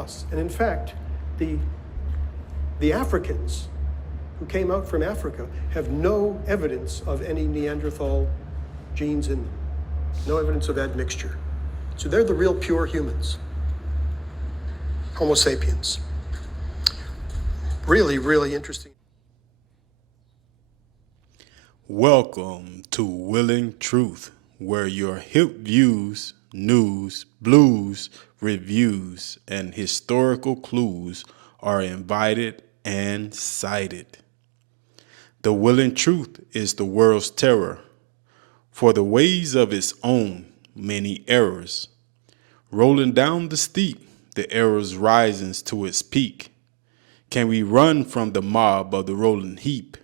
us. And in fact, the Africans who came out from Africa have no evidence of any Neanderthal genes in them, no evidence of admixture. So they're the real pure humans, Homo sapiens. Really, really interesting. Welcome to Willing Truth, where your hip views, news, blues, reviews, and historical clues are invited and cited. The willing truth is the world's terror, for the ways of its own many errors. Rolling down the steep, the errors rises to its peak. Can we run from the mob of the rolling heap?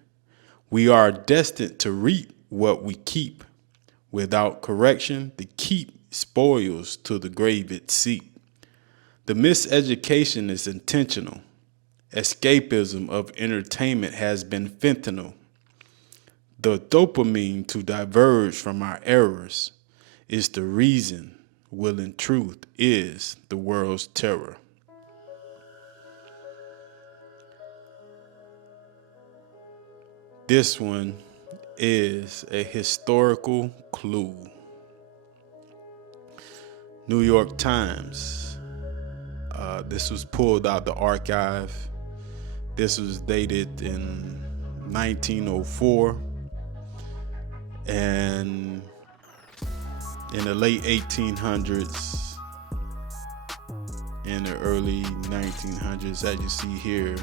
We are destined to reap what we keep. Without correction, the keep spoils to the grave it seek. The miseducation is intentional. Escapism of entertainment has been fentanyl. The dopamine to diverge from our errors is the reason willing truth is the world's terror. This one is a historical clue. New York Times. This was pulled out the archive. This was dated in 1904. And in the late 1800s, in the early 1900s, as you see here,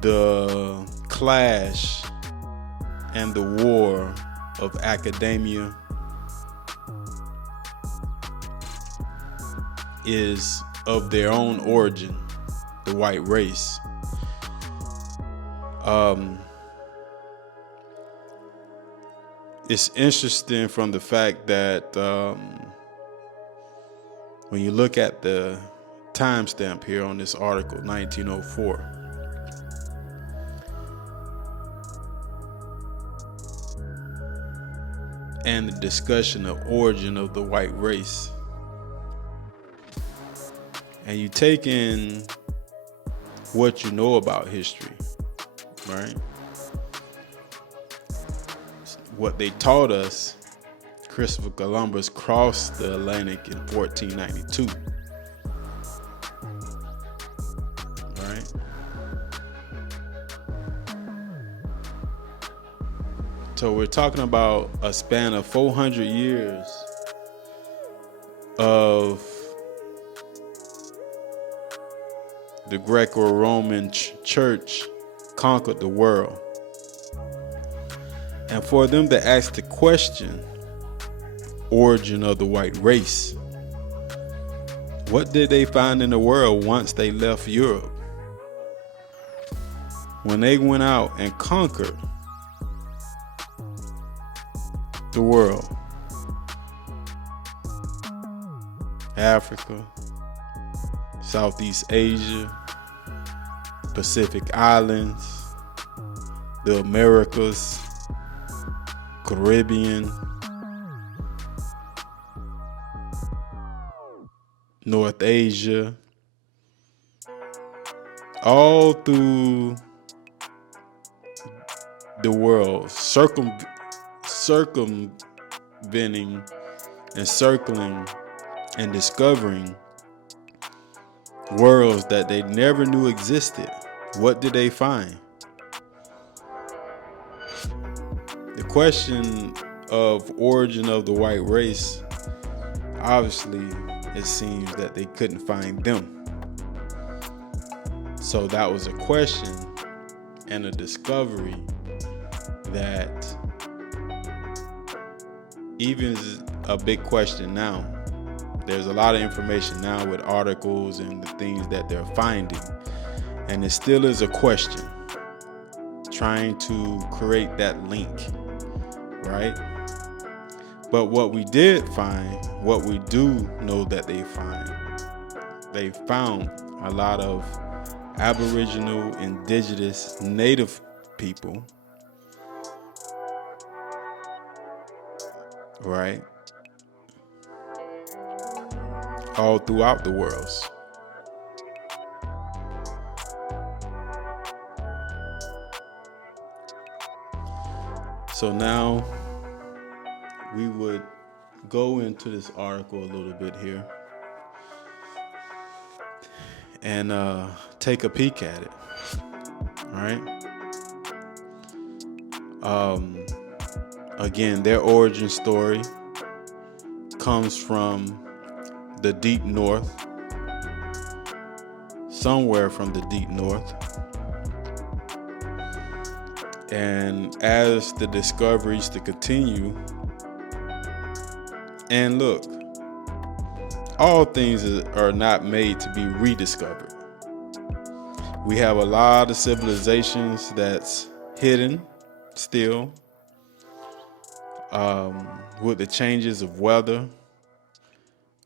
the clash and the war of academia is of their own origin, the white race. It's interesting from the fact that when you look at the timestamp here on this article, 1904, and the discussion of origin of the white race, and you take in what you know about history, right? What they taught us, Christopher Columbus crossed the Atlantic in 1492, right? So we're talking about a span of 400 years of the Greco-Roman church conquered the world. And for them to ask the question, origin of the white race, what did they find in the world once they left Europe? When they went out and conquered the world, Africa, Southeast Asia, Pacific Islands, the Americas, Caribbean, North Asia, all through the world, circumventing and circling and discovering worlds that they never knew existed. What did they find? The question of origin of the white race, obviously, it seems that they couldn't find them. So that was a question and a discovery that even is a big question now. There's a lot of information now with articles and the things that they're finding, and it still is a question, trying to create that link, right? But what we did find, what we do know that they found a lot of Aboriginal, indigenous, native people, right? all throughout the world. So now we would go into this article a little bit here and take a peek at it. All right. Again, their origin story comes from the deep north, somewhere from the deep north. And as the discoveries to continue, and look, all things are not made to be rediscovered. We have a lot of civilizations that's hidden still, with the changes of weather,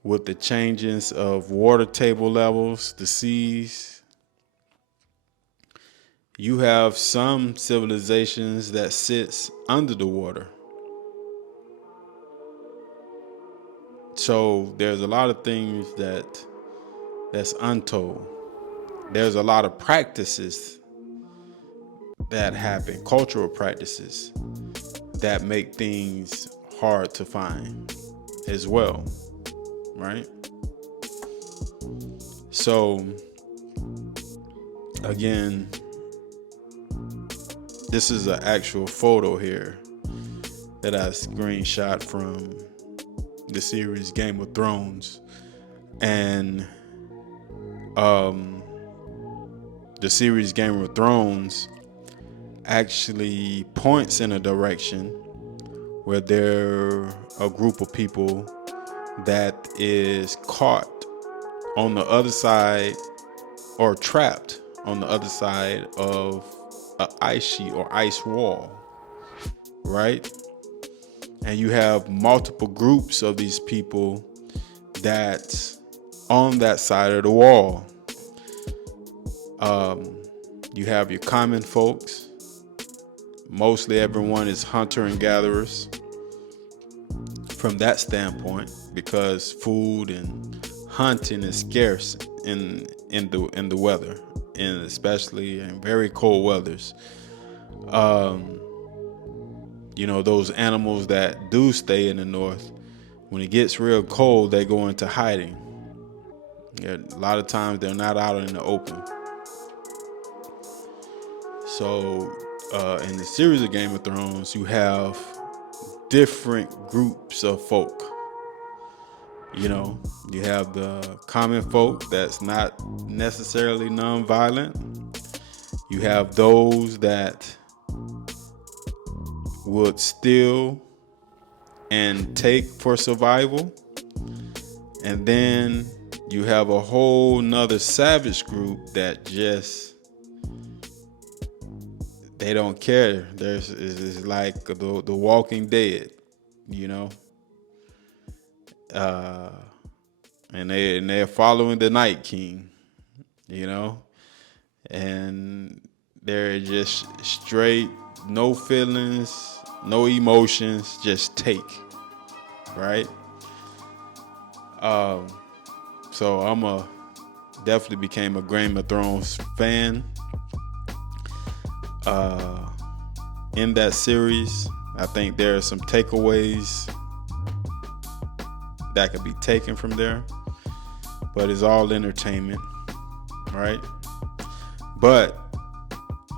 with the changes of water table levels, the seas. You have some civilizations that sits under the water. So there's a lot of things that's untold. There's a lot of practices that happen, cultural practices that make things hard to find as well, right? So again, this is an actual photo here that I screenshot from the series Game of Thrones. And the series Game of Thrones actually points in a direction where there are a group of people that is caught on the other side or trapped on the other side of an ice sheet or ice wall, right? And you have multiple groups of these people that's on that side of the wall. You have your common folks. Mostly everyone is hunter and gatherers from that standpoint, because food and hunting is scarce in the weather, and especially in very cold weathers. You know, those animals that do stay in the north, when it gets real cold, they go into hiding. A lot of times they're not out in the open. So in the series of Game of Thrones, you have different groups of folk. You know, you have the common folk that's not necessarily nonviolent. You have those that would steal and take for survival. And then you have a whole nother savage group that just, they don't care. It's like the Walking Dead, you know. And they're following the Night King, you know, and they're just straight, no feelings, no emotions, just take, right? So definitely became a Game of Thrones fan. In that series, I think there are some takeaways that could be taken from there, but it's all entertainment, right? But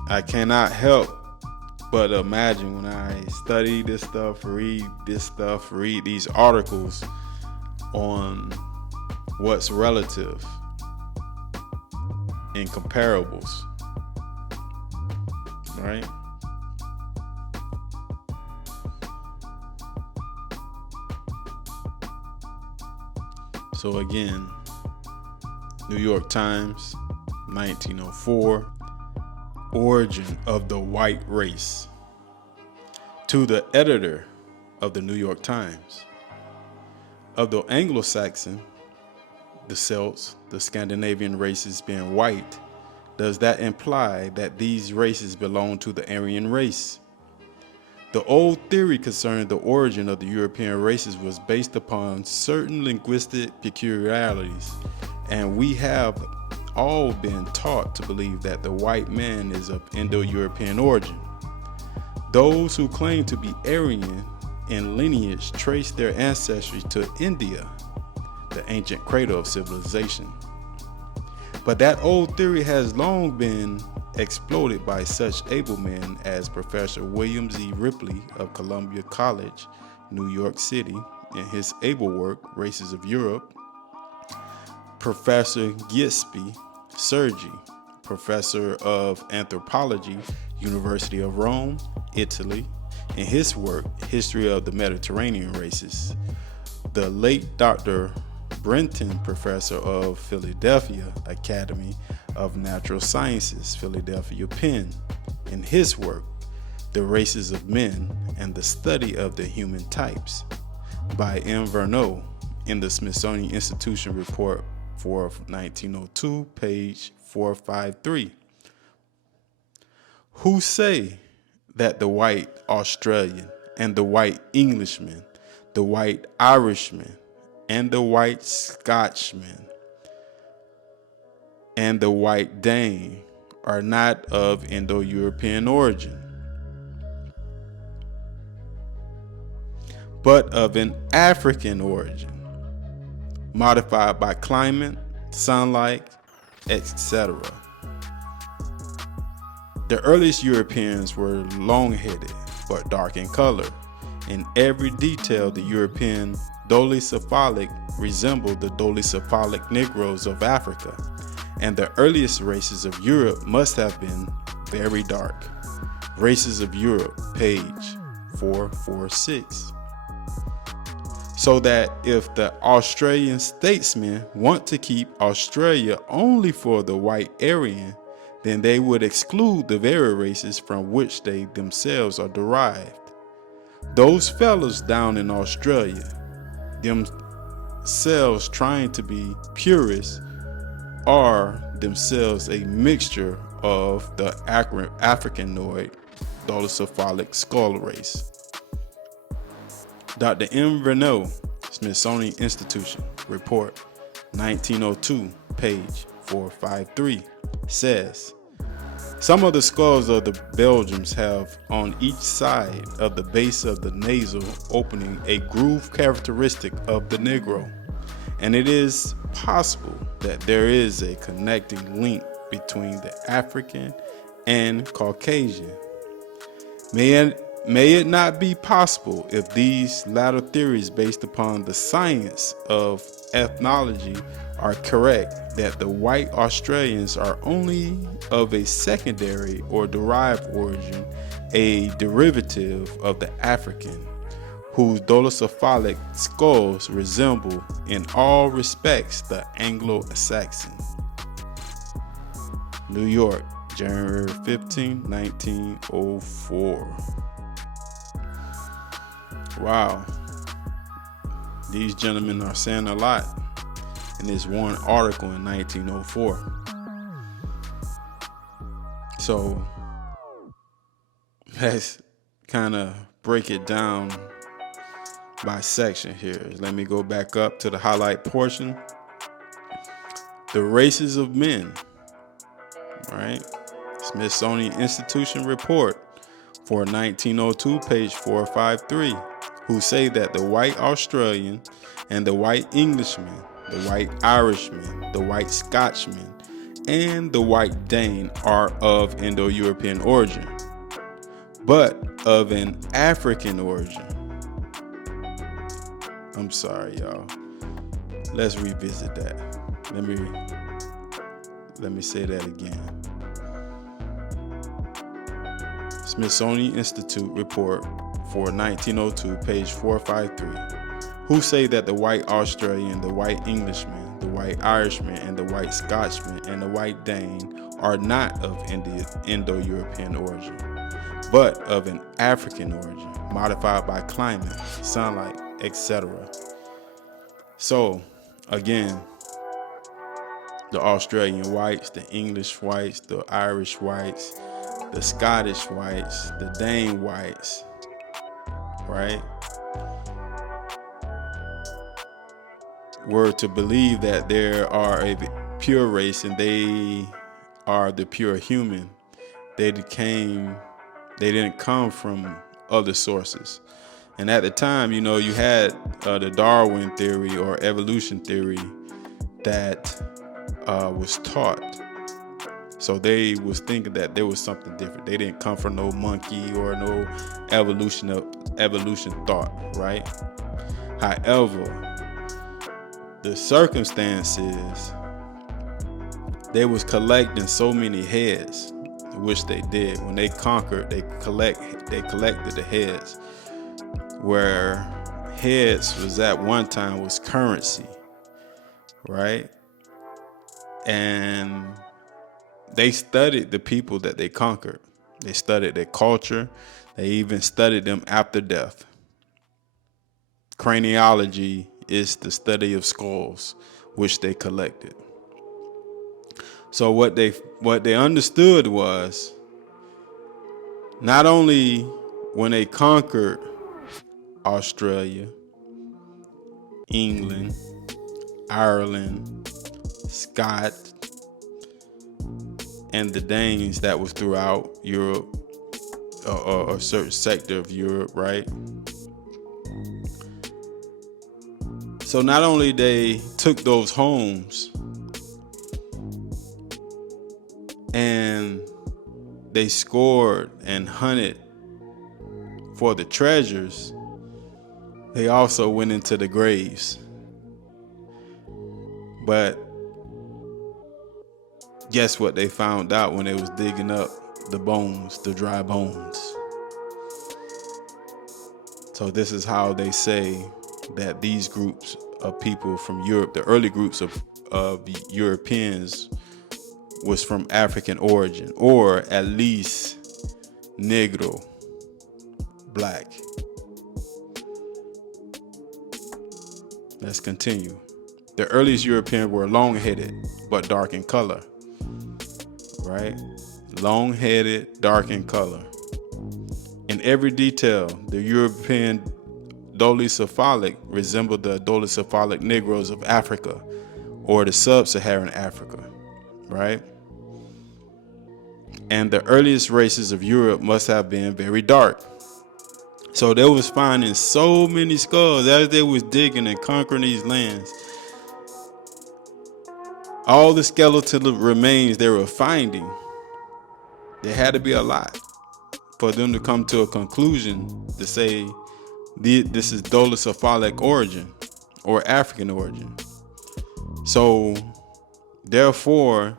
I cannot help but imagine when I study this stuff, read these articles on what's relative and comparables, right? So again, New York Times, 1904, origin of the white race. To the editor of the New York Times, of the Anglo-Saxon, the Celts, the Scandinavian races being white, does that imply that these races belong to the Aryan race? The old theory concerning the origin of the European races was based upon certain linguistic peculiarities, and we have all been taught to believe that the white man is of Indo-European origin. Those who claim to be Aryan in lineage trace their ancestry to India, the ancient cradle of civilization. But that old theory has long been exploded by such able men as Professor William Z. Ripley of Columbia College, New York City, in his able work, Races of Europe, Professor Giuseppe Sergi, Professor of Anthropology, University of Rome, Italy, in his work, History of the Mediterranean Races, the late Dr. Brenton, Professor of Philadelphia Academy of Natural Sciences, Philadelphia, Penn, in his work, The Races of Men and the Study of the Human Types, by M. Verneau, in the Smithsonian Institution Report for 1902, page 453, who say that the white Australian and the white Englishman, the white Irishman, and the white Scotchman, and the white Dane are not of Indo-European origin, but of an African origin, modified by climate, sunlight, etc. The earliest Europeans were long-headed but dark in color. In every detail, the European dolichocephalic resembled the dolichocephalic Negroes of Africa, and the earliest races of Europe must have been very dark. Races of Europe, page 446. So that if the Australian statesmen want to keep Australia only for the white Aryan, then they would exclude the very races from which they themselves are derived. Those fellows down in Australia, themselves trying to be purists, are themselves a mixture of the africanoid dolichocephalic skull race. Dr. M. Verneau, Smithsonian Institution, Report 1902, page 453, says, some of the skulls of the Belgians have on each side of the base of the nasal opening a groove characteristic of the Negro, and it is possible that there is a connecting link between the African and Caucasian. May it not be possible, if these latter theories based upon the science of ethnology are correct, that the white Australians are only of a secondary or derived origin, a derivative of the African, whose dolichocephalic skulls resemble in all respects the Anglo-Saxon. New York, January 15, 1904. Wow, these gentlemen are saying a lot in this one article in 1904. So let's kind of break it down by section here. Let me go back up to the highlight portion. The races of men, right? Smithsonian Institution Report for 1902, page 453, who say that the white Australian and the white Englishman, the white Irishman, the white Scotchman, and the white Dane are of Indo-European origin, but of an African origin. I'm sorry, y'all. Let's revisit that. Let me say that again. Smithsonian Institute Report for 1902, page 453, who say that the white Australian, the white Englishman, the white Irishman, and the white Scotchman, and the white Dane are not of Indo-European origin, but of an African origin, modified by climate, sunlight, etc. So, again, the Australian whites, the English whites, the Irish whites, the Scottish whites, the Dane whites, right, were to believe that there are a pure race and they are the pure human, they didn't come from other sources. And at the time, you know, you had the Darwin theory or evolution theory that was taught. So they was thinking that there was something different. They didn't come from no monkey or no evolution thought, right? However, the circumstances, they was collecting so many heads, which they did. When they conquered, they collected the heads, where heads was at one time was currency, right? And they studied the people that they conquered. They studied their culture. They even studied them after death. Craniology is the study of skulls, which they collected. So what they understood was, not only when they conquered Australia, England, Ireland, Scott, and the Danes that was throughout Europe, or a certain sector of Europe, right? So not only they took those homes and they scored and hunted for the treasures, they also went into the graves. But guess what they found out when they was digging up the bones, the dry bones? So this is how they say that these groups of people from Europe, the early groups of Europeans, was from African origin, or at least negro, black. Let's continue. The earliest Europeans were long-headed but dark in color, right? Long-headed, dark in color. In every detail, the European dolichocephalic resembled the dolichocephalic Negroes of Africa or the sub-Saharan Africa, right? And the earliest races of Europe must have been very dark. So they was finding so many skulls as they was digging and conquering these lands. All the skeletal remains they were finding, there had to be a lot for them to come to a conclusion to say this is dolichocephalic origin or African origin. So therefore,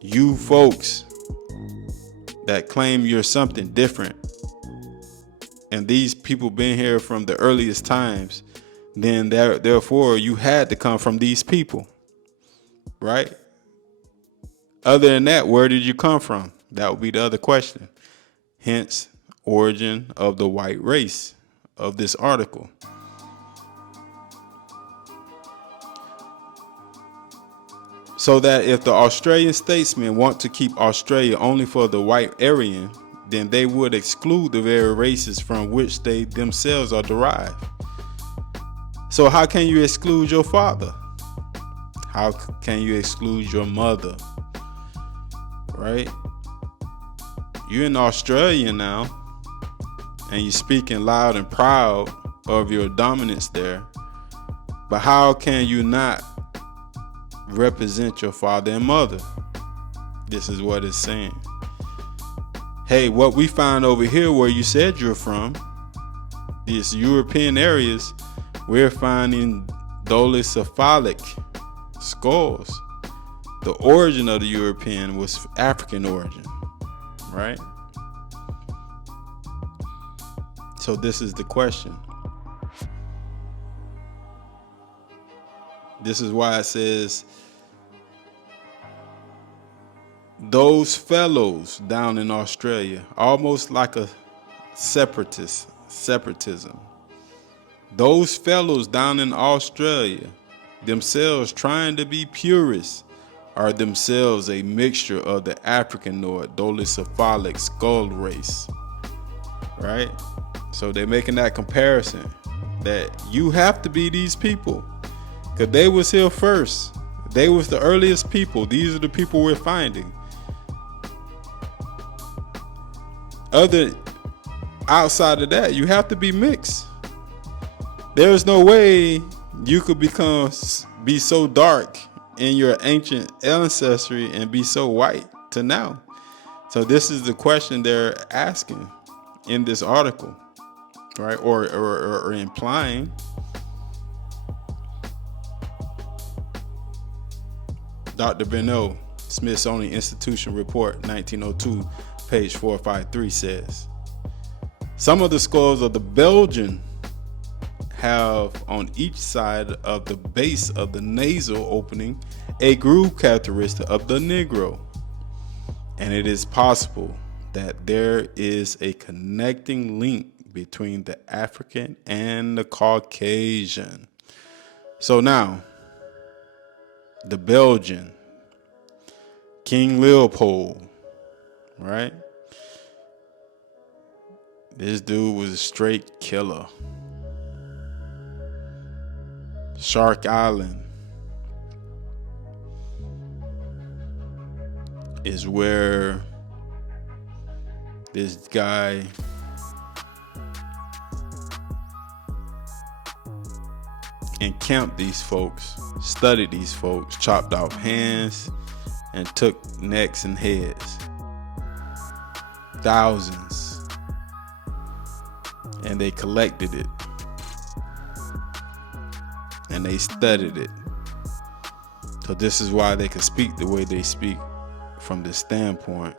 you folks that claim you're something different, and these people been here from the earliest times, then therefore you had to come from these people, right? Other than that, where did you come from? That would be the other question. Hence, origin of the white race of this article. So that if the Australian statesmen want to keep Australia only for the white Aryan, then they would exclude the very races from which they themselves are derived. So how can you exclude your father? How can you exclude your mother? Right? You're in Australia now, and you're speaking loud and proud of your dominance there. But how can you not represent your father and mother? This is what it's saying. Hey, what we found over here where you said you're from, these European areas, we're finding dolichocephalic skulls. The origin of the European was African origin, right? So this is the question. This is why it says those fellows down in Australia, almost like a separatism. Those fellows down in Australia, themselves trying to be purists, are themselves a mixture of the Africanoid dolichocephalic skull race. right? So they're making that comparison that you have to be these people because they was here first. They was the earliest people. These are the people we're finding. Outside of that, you have to be mixed. There's no way you could be so dark in your ancient ancestry and be so white to now. So this is the question they're asking in this article, right? Or implying. Dr. Beno, Smithsonian Institution Report 1902, page 453 says, some of the skulls of the Belgian have on each side of the base of the nasal opening a groove characteristic of the Negro. And it is possible that there is a connecting link between the African and the Caucasian. So now, the Belgian, King Leopold, right? This dude was a straight killer. Shark Island is where this guy encamped these folks, studied these folks, chopped off hands, and took necks and heads. Thousands. And they collected it. And they studied it. So this is why they could speak the way they speak from this standpoint,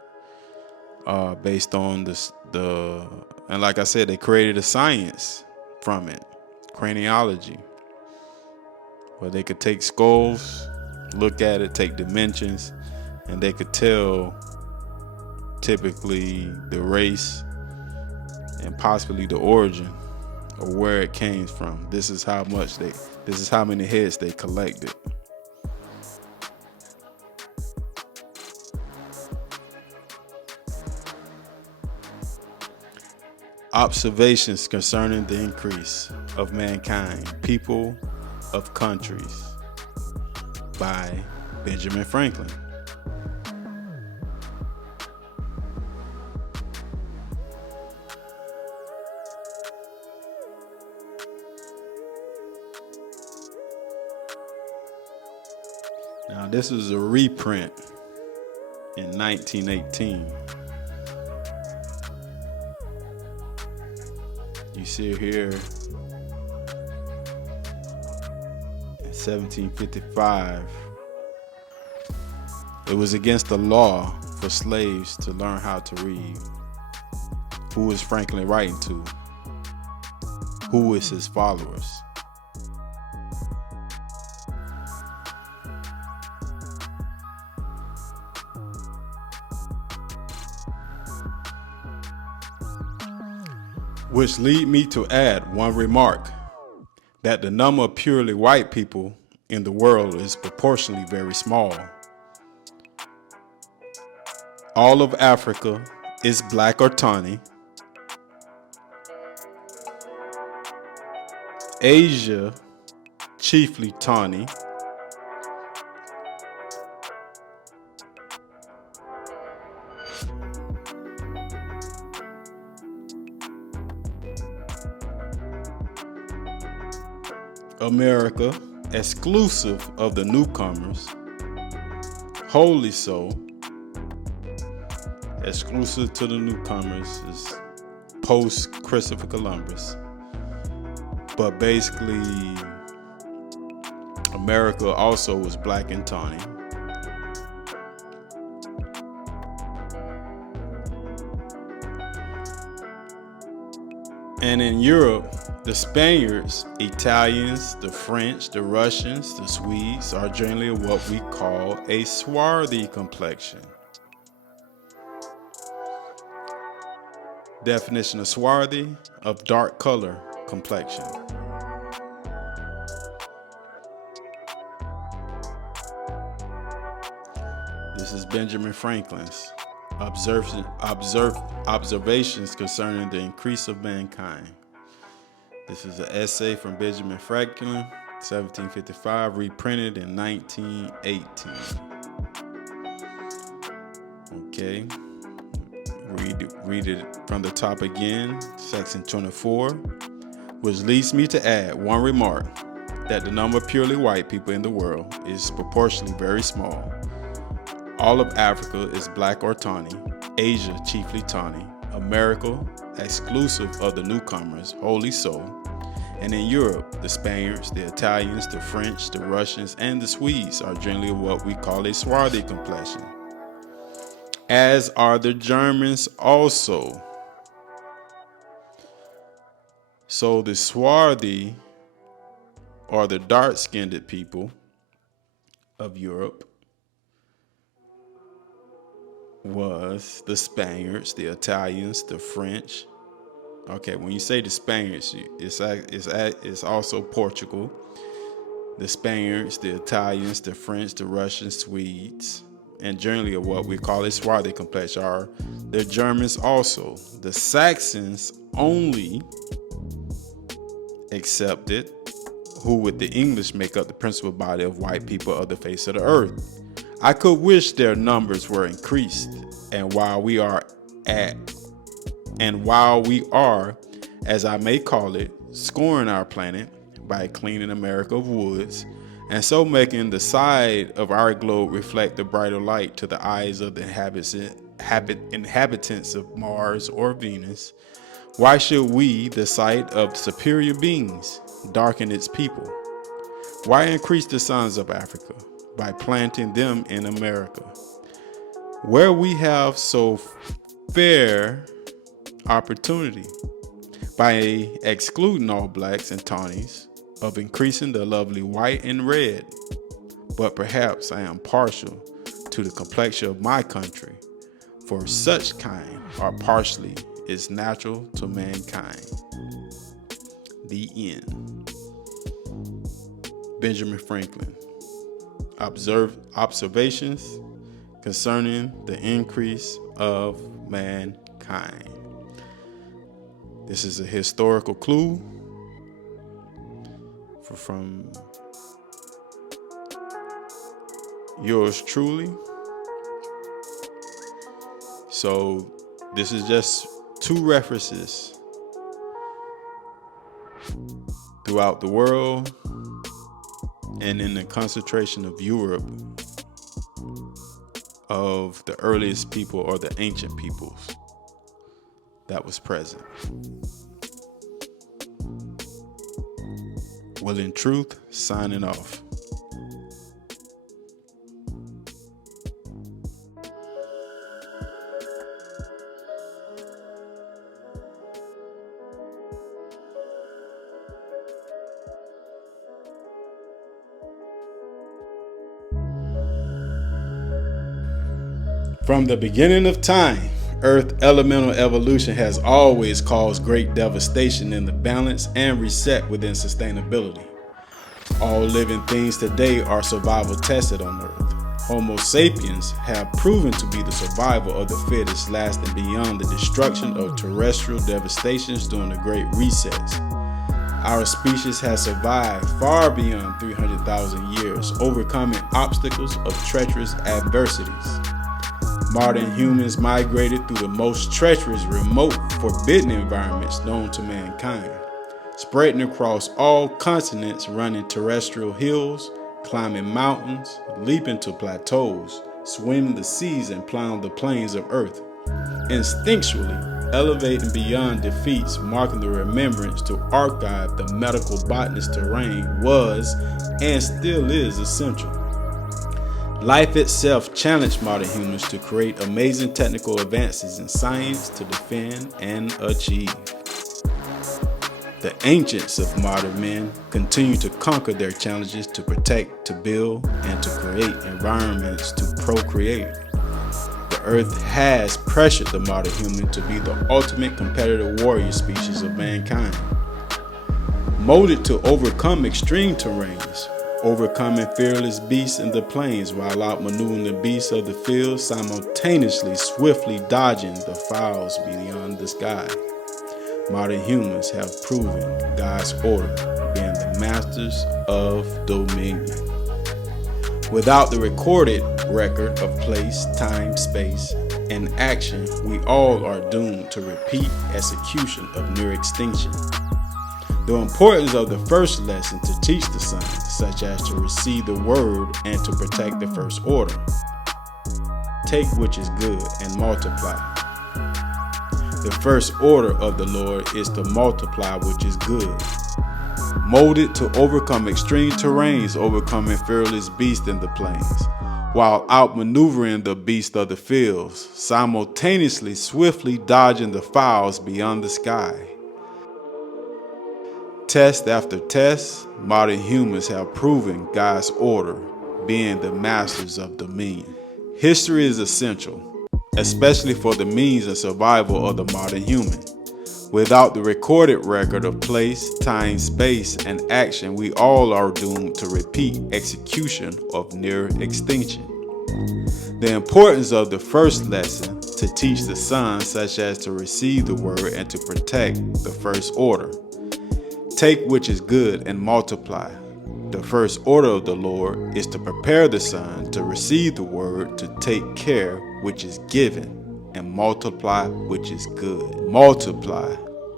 based on and like I said, they created a science from it, craniology, where they could take skulls, look at it, take dimensions, and they could tell typically the race and possibly the origin of where it came from. This is how many heads they collected. Observations concerning the increase of mankind, people of countries, by Benjamin Franklin. Now, this was a reprint in 1918. You see here in 1755, it was against the law for slaves to learn how to read. Who was Franklin writing to? Who was his followers? Which lead me to add one remark, that the number of purely white people in the world is proportionally very small. All of Africa is black or tawny. Asia, chiefly tawny. America, exclusive of the newcomers, wholly so, exclusive to the newcomers, is post Christopher Columbus. But basically, America also was black and tawny. And in Europe, the Spaniards, Italians, the French, the Russians, the Swedes are generally what we call a swarthy complexion. Definition of swarthy, of dark color complexion. This is Benjamin Franklin's Observations concerning the increase of mankind. This is an essay from Benjamin Franklin, 1755, reprinted in 1918. Okay, read it from the top again, section 24, which leads me to add one remark, that the number of purely white people in the world is proportionally very small. All of Africa is black or tawny, Asia chiefly tawny, America, exclusive of the newcomers, wholly so, and in Europe, the Spaniards, the Italians, the French, the Russians, and the Swedes are generally what we call a swarthy complexion, as are the Germans also. So the swarthy, or the dark-skinned people of Europe, was the Spaniards, the Italians, the French. Okay, when you say the Spaniards, it's also Portugal, the Spaniards, the Italians, the French, the Russians, Swedes, and generally what we call a swarthy complexion are the Germans also. The Saxons only accepted, who with the English make up the principal body of white people of the face of the earth. I could wish their numbers were increased, and while we are, as I may call it, scoring our planet by cleaning America of woods, and so making the side of our globe reflect the brighter light to the eyes of the inhabitants of Mars or Venus, why should we, the sight of superior beings, darken its people? Why increase the sons of Africa by planting them in America, where we have so fair opportunity, by excluding all blacks and tawnies, of increasing the lovely white and red? But perhaps I am partial to the complexion of my country, for such kind are partially is natural to mankind. The end. Benjamin Franklin. Observations concerning the increase of mankind. This is a historical clue from yours truly. So this is just two references throughout the world and in the concentration of Europe of the earliest people or the ancient peoples that was present. Will in Truth, signing off. From the beginning of time, Earth elemental evolution has always caused great devastation in the balance and reset within sustainability. All living things today are survival tested on Earth. Homo sapiens have proven to be the survival of the fittest, lasting beyond the destruction of terrestrial devastations during the Great Resets. Our species has survived far beyond 300,000 years, overcoming obstacles of treacherous adversities. Modern humans migrated through the most treacherous, remote, forbidden environments known to mankind, spreading across all continents, running terrestrial hills, climbing mountains, leaping to plateaus, swimming the seas and plowing the plains of Earth, instinctually elevating beyond defeats, marking the remembrance to archive the medical botanist terrain was and still is essential. Life itself challenged modern humans to create amazing technical advances in science to defend and achieve. The ancients of modern men continue to conquer their challenges to protect, to build, and to create environments to procreate. The earth has pressured the modern human to be the ultimate competitive warrior species of mankind. Molded to overcome extreme terrains, overcoming fearless beasts in the plains while outmaneuvering the beasts of the field, simultaneously swiftly dodging the fowls beyond the sky. Modern humans have proven God's order, being the masters of dominion. Without the recorded record of place, time, space, and action, we all are doomed to repeat execution of near extinction. The importance of the first lesson to teach the sons, such as to receive the word and to protect the first order. Take which is good and multiply. The first order of the Lord is to multiply which is good. Molded to overcome extreme terrains, overcoming fearless beasts in the plains, while outmaneuvering the beasts of the fields, simultaneously swiftly dodging the fowls beyond the sky. Test after test, modern humans have proven God's order, being the masters of dominion. History is essential, especially for the means of survival of the modern human. Without the recorded record of place, time, space, and action, we all are doomed to repeat execution of near extinction. The importance of the first lesson to teach the sons, such as to receive the word and to protect the first order. Take which is good and multiply. The first order of the Lord is to prepare the son to receive the word, to take care which is given, and multiply which is good. Multiply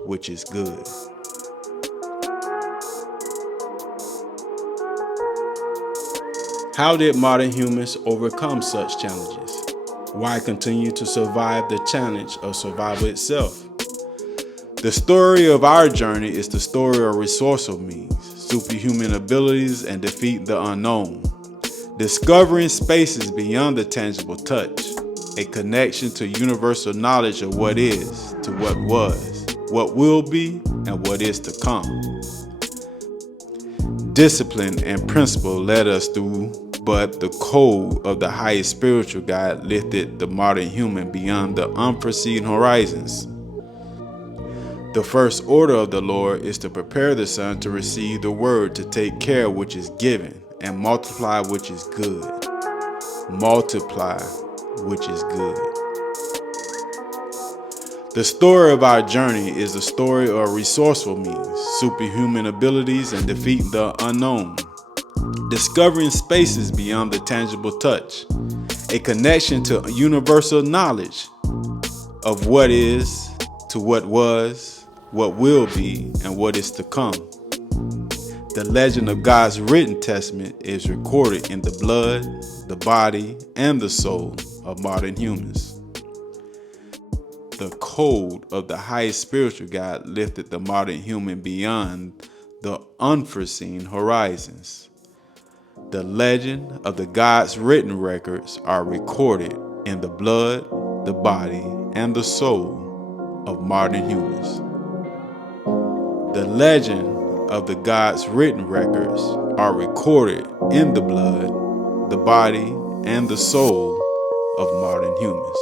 which is good. How did modern humans overcome such challenges? Why continue to survive the challenge of survival itself? The story of our journey is the story of resourceful means, superhuman abilities, and defeat the unknown. Discovering spaces beyond the tangible touch, a connection to universal knowledge of what is, to what was, what will be, and what is to come. Discipline and principle led us through, but the code of the highest spiritual guide lifted the modern human beyond the unforeseen horizons. The first order of the Lord is to prepare the son to receive the word, to take care which is given, and multiply which is good. Multiply which is good. The story of our journey is the story of resourceful means, superhuman abilities, and defeating the unknown. Discovering spaces beyond the tangible touch, a connection to universal knowledge of what is, to what was, what will be, and what is to come. The legend of God's written testament is recorded in the blood, the body, and the soul of modern humans. The code of the highest spiritual guide lifted the modern human beyond the unforeseen horizons. The legend of the God's written records are recorded in the blood, the body, and the soul of modern humans. The legend of the God's written records are recorded in the blood, the body, and the soul of modern humans.